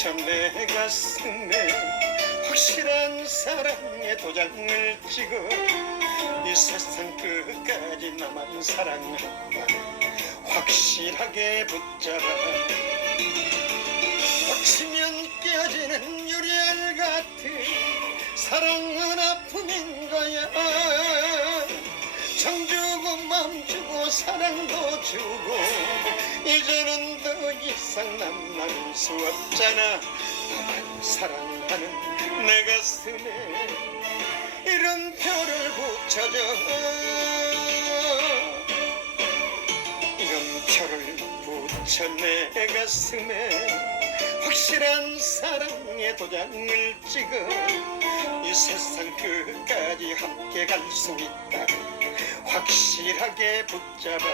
붙여 내 가슴에 확실한 사랑의 도장을 찍어 이 세상 끝까지 나만 사랑한다. 확실하게 붙잡아. 놓치면 깨어지는 유리알 같은 사랑은 아픔인 거야. 정 주고 마음 주고 사랑도 주고 이제는 더 이상 남남일 수 없잖아. 나만 사랑하는 내 가슴에 이름표를 붙여줘. 이름표를 붙여 내 가슴에 확실한 사랑의 도장을 찍어 이 세상 끝까지 함께 갈 수 있다 확실하게 붙잡아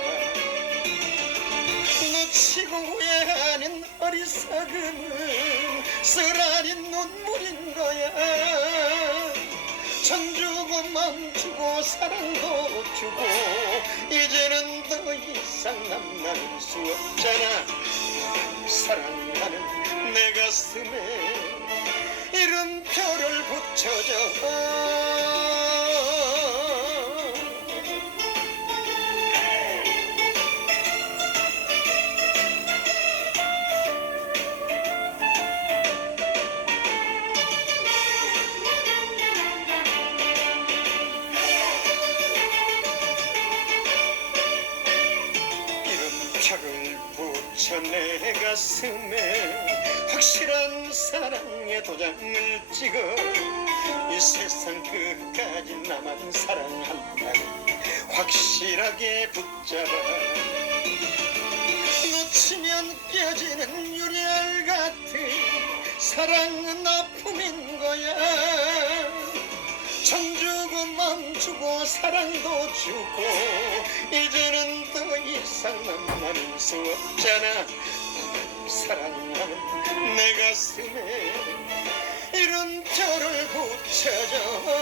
놓치고 어리석음은 쓰라린 눈물인 거야. 전 주고 마음 주고 사랑도 주고 이제는 더 이상 남남일 수 없잖아. 사랑하는 내 가슴에 이름표를 붙여줘 이름표를 붙여 내 가슴에 확실한 사랑의 도장을 찍어 이 세상 끝까지 나만 사랑한다 확실하게 붙잡아. 놓치면 깨지는 유리알 같은 사랑은 아픔인 거야 정 주고 마음 주고 사랑도 주고 이제는 더 이상 만나는 수 없잖아. 사랑하는 내 가슴에 이름표를 붙여줘